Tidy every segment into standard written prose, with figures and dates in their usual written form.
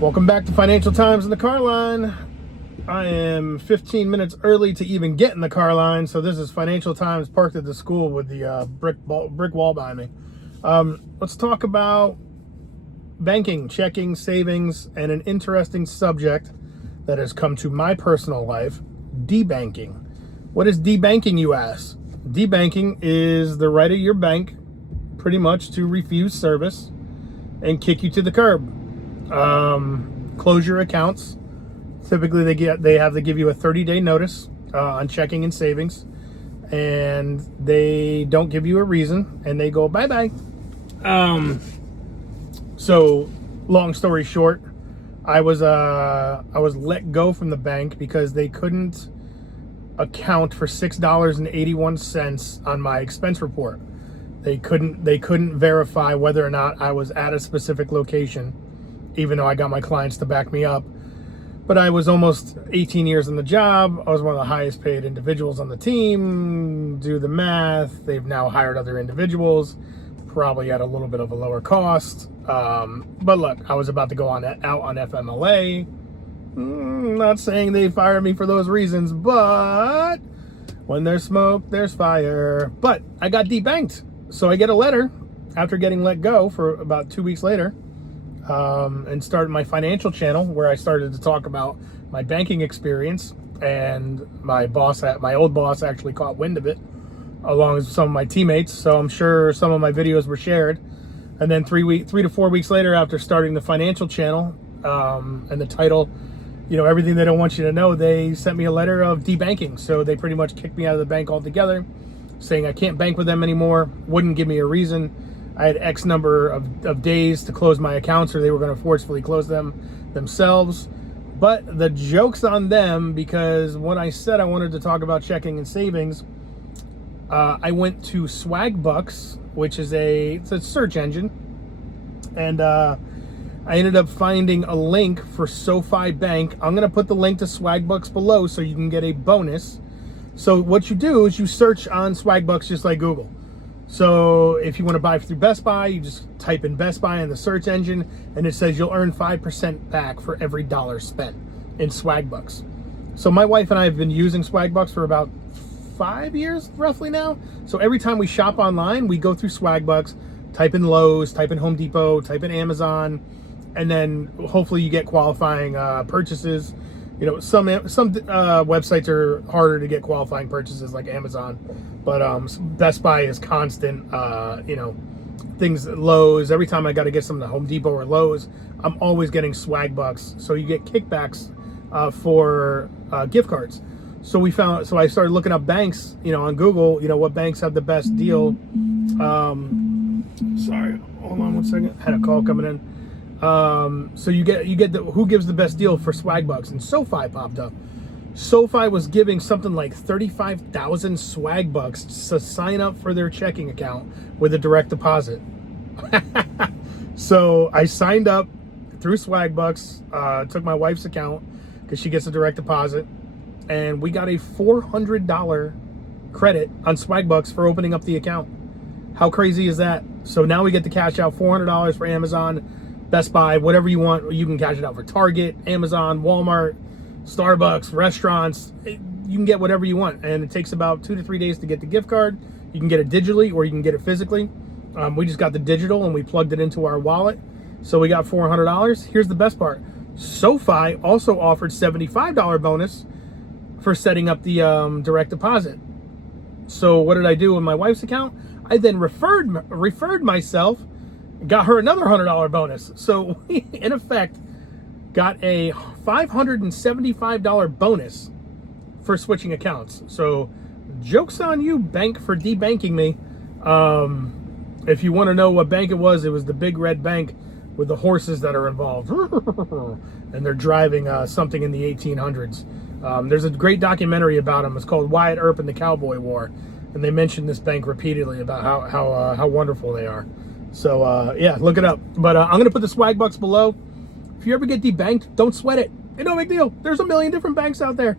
Welcome back to Financial Times in the car line. I am 15 minutes early to even get in the car line, so this is Financial Times parked at the school with the brick wall behind me. Let's talk about banking, checking, savings, and an interesting subject that has come to my personal life, debanking. What is debanking, you ask? Debanking is the right of your bank pretty much to refuse service and kick you to the curb. Close your accounts. Typically they have to give you a 30-day notice on checking and savings, and they don't give you a reason, and they go bye-bye. So long story short, I was let go from the bank because they couldn't account for $6.81 on my expense report. They couldn't verify whether or not I was at a specific location, even though I got my clients to back me up. But I was almost 18 years in the job. I was one of the highest paid individuals on the team. Do the math. They've now hired other individuals, probably at a little bit of a lower cost. But look, I was about to go out on FMLA. Not saying they fired me for those reasons, but when there's smoke, there's fire. But I got debanked. So I get a letter after getting let go for about 2 weeks later. And started my financial channel where I started to talk about my banking experience, and my old boss actually caught wind of it along with some of my teammates. So I'm sure some of my videos were shared. And then 3 to 4 weeks later, after starting the financial channel, and the title, everything they don't want you to know, they sent me a letter of debanking. So they pretty much kicked me out of the bank altogether, saying I can't bank with them anymore, wouldn't give me a reason. I had X number of days to close my accounts, or they were going to forcefully close them themselves. But the joke's on them, because when I said I wanted to talk about checking and savings, I went to Swagbucks, which is it's a search engine, and I ended up finding a link for SoFi Bank. I'm going to put the link to Swagbucks below so you can get a bonus. So what you do is you search on Swagbucks just like Google. So if you want to buy through Best Buy, you just type in Best Buy in the search engine, and it says you'll earn 5% back for every dollar spent in Swagbucks. So my wife and I have been using Swagbucks for about 5 years roughly now. So every time we shop online, we go through Swagbucks, type in Lowe's, type in Home Depot, type in Amazon, and then hopefully you get qualifying purchases. Some websites are harder to get qualifying purchases, like Amazon, but Best Buy is constant. Things Lowe's. Every time I got to get something at Home Depot or Lowe's, I'm always getting Swagbucks. So you get kickbacks for gift cards. So I started looking up banks, on Google. What banks have the best deal. Sorry, hold on one second. I had a call coming in. So you get who gives the best deal for Swagbucks, and SoFi popped up. SoFi was giving something like 35,000 Swagbucks to sign up for their checking account with a direct deposit. So I signed up through Swagbucks, took my wife's account because she gets a direct deposit, and we got a $400 credit on Swagbucks for opening up the account. How crazy is that? So now we get to cash out $400 for Amazon, Best Buy, whatever you want. You can cash it out for Target, Amazon, Walmart, Starbucks, restaurants. You can get whatever you want, and it takes about 2 to 3 days to get the gift card. You can get it digitally, or you can get it physically. We just got the digital, and we plugged it into our wallet, so we got $400. Here's the best part: SoFi also offered $75 bonus for setting up the direct deposit. So what did I do with my wife's account? I then referred myself, got her another $100 bonus. So we, in effect, got a $575 bonus for switching accounts. So joke's on you, bank, for debanking me. If you want to know what bank it was the big red bank with the horses that are involved. And they're driving something in the 1800s. There's a great documentary about them. It's called Wyatt Earp and the Cowboy War. And they mention this bank repeatedly about how wonderful they are. So yeah, look it up. But I'm going to put the Swagbucks below. If you ever get debanked, don't sweat it. It's no big deal. There's a million different banks out there.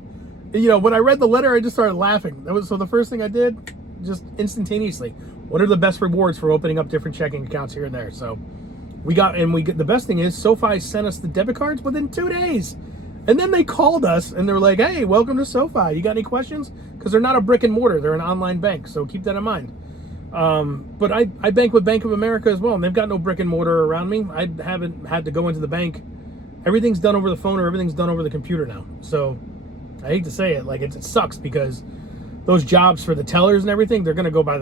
When I read the letter, I just started laughing. So the first thing I did, just instantaneously, what are the best rewards for opening up different checking accounts here and there? So The best thing is SoFi sent us the debit cards within 2 days. And then they called us and they're like, hey, welcome to SoFi. You got any questions? Because they're not a brick and mortar. They're an online bank. So keep that in mind. But I bank with Bank of America as well. And they've got no brick and mortar around me. I haven't had to go into the bank. Everything's done over the phone or everything's done over the computer now. So I hate to say it. Like it sucks because those jobs for the tellers and everything, they're going to go by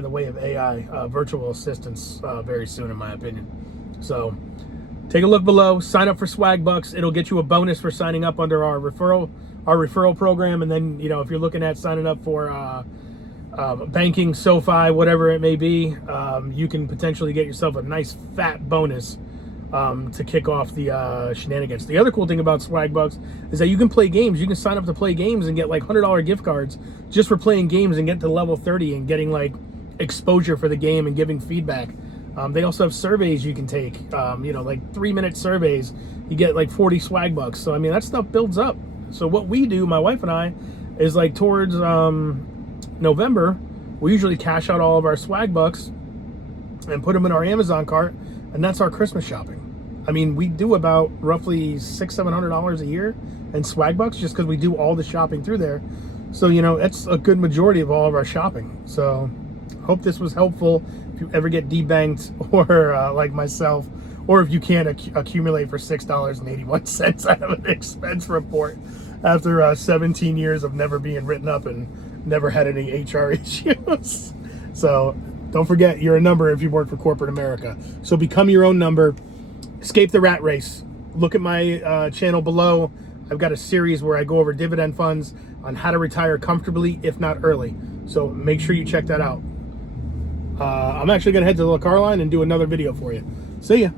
the way of AI, virtual assistants very soon, in my opinion. So take a look below, sign up for Swagbucks. It'll get you a bonus for signing up under our referral program. And then, you know, if you're looking at signing up for banking, SoFi, whatever it may be, you can potentially get yourself a nice fat bonus to kick off the shenanigans. The other cool thing about Swagbucks is that you can play games. You can sign up to play games and get like $100 gift cards just for playing games and get to level 30 and getting like exposure for the game and giving feedback. They also have surveys you can take, you know, like 3-minute surveys. You get like 40 Swagbucks. So, I mean, that stuff builds up. So what we do, my wife and I, is like towards November, we usually cash out all of our Swagbucks and put them in our Amazon cart. And that's our Christmas shopping. I mean, we do about roughly $600-700 a year in Swagbucks just because we do all the shopping through there. So, you know, it's a good majority of all of our shopping. So hope this was helpful. If you ever get debanked or like myself, or if you can't accumulate for $6.81 out of an expense report after 17 years of never being written up and never had any HR issues. So don't forget, you're a number if you work for corporate America. So become your own number. Escape the rat race. Look at my channel below. I've got a series where I go over dividend funds on how to retire comfortably, if not early. So make sure you check that out. I'm actually going to head to the car line and do another video for you. See ya.